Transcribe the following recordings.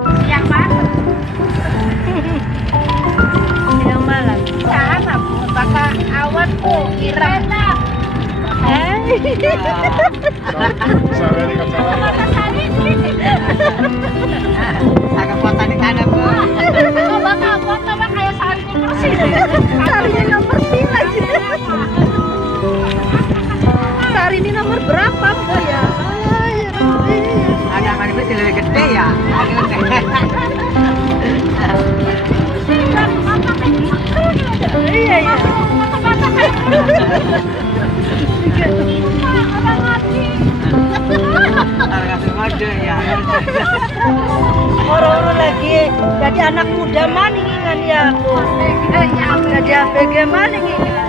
Siang malam. Siang malam. Sana po, baka awan po, irena. Sabi ka sa Mata salin. Nagkapunta ni kanan ko. Oh, baka abot naman kayo sa akin ko kasi. Sari ni nomor pila Sari ni nomor berapa po ya? Ay, Rabbi. Ada kan itu sila gede ya. Iya, iya. Mata-mata kayo. Abang hati. Harga mode ya. Orang-orang lagi jadi anak muda maningan ya aku. Jadi ABG maningan.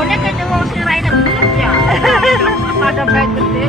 Bonek aja mau sirain bener ya. Ada baik gede.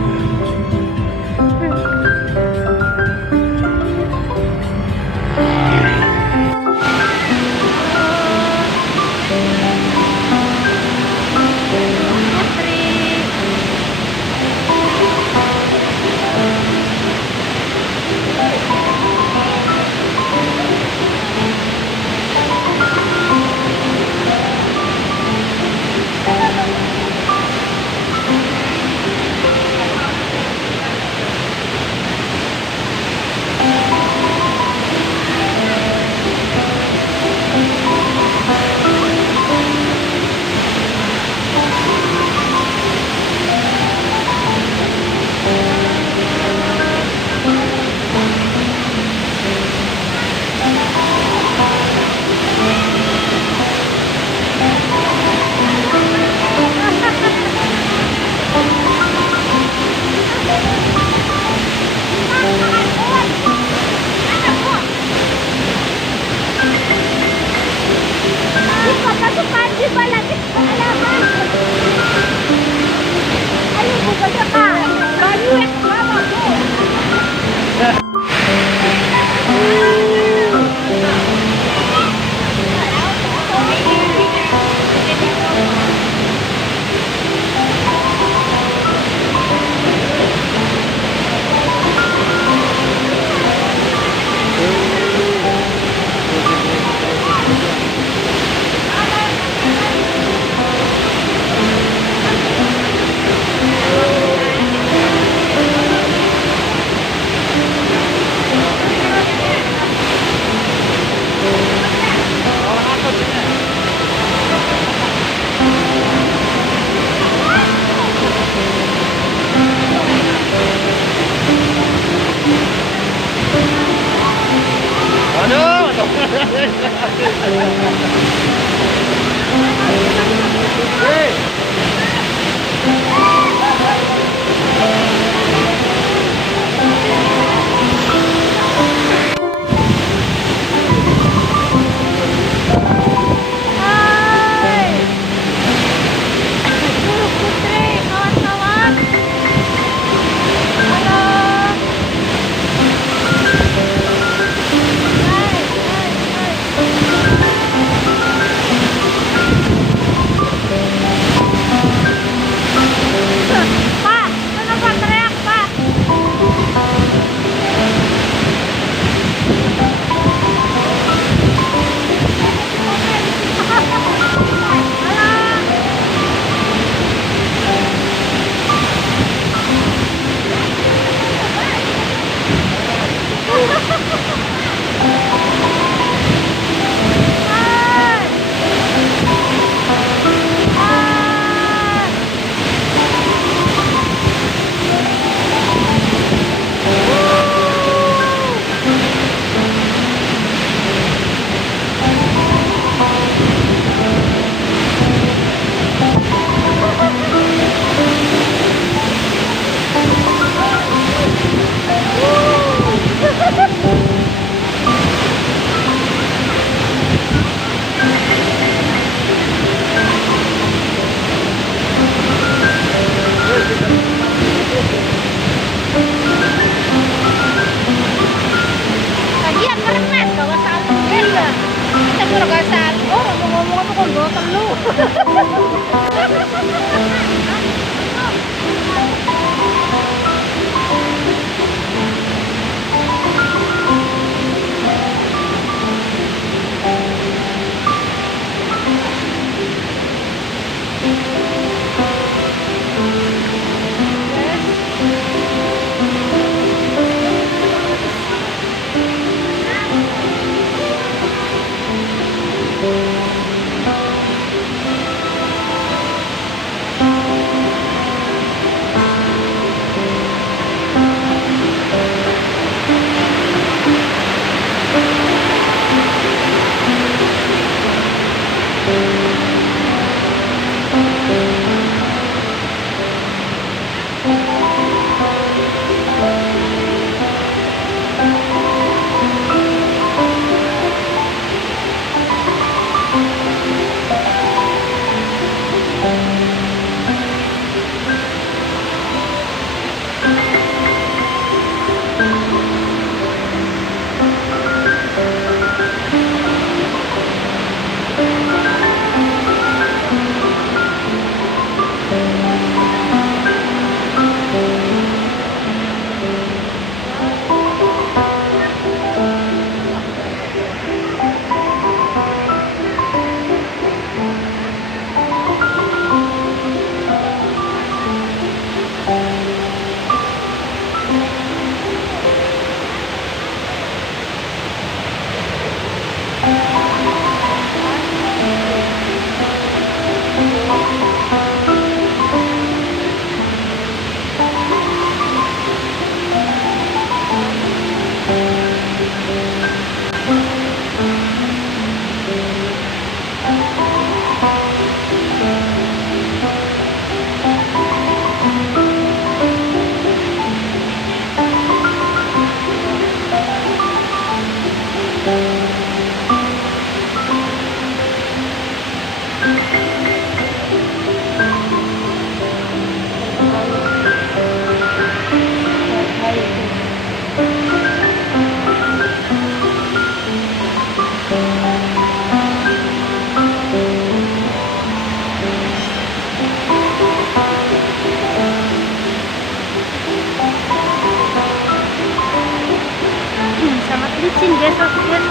Asin guys, guys.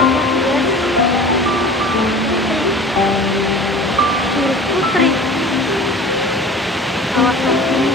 Curug Putri. Kawasan ini.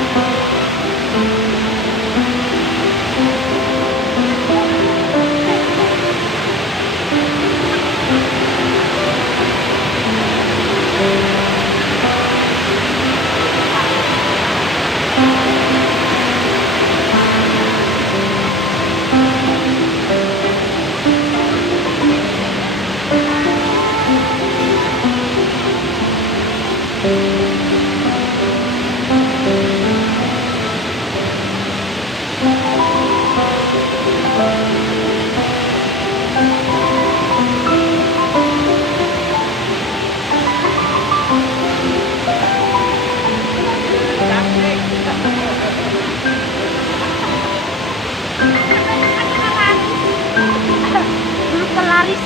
Dulu pelaris.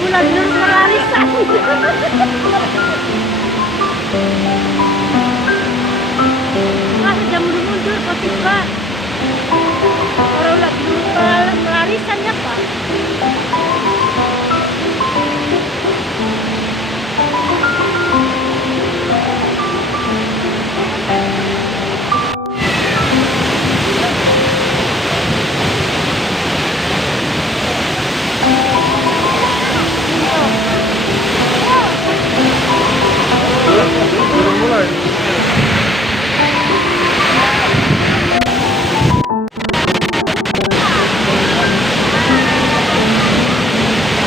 Bulan dulu pelarisan. Masa jam mundur kok tiba. Orang lagi dulu pelarisannya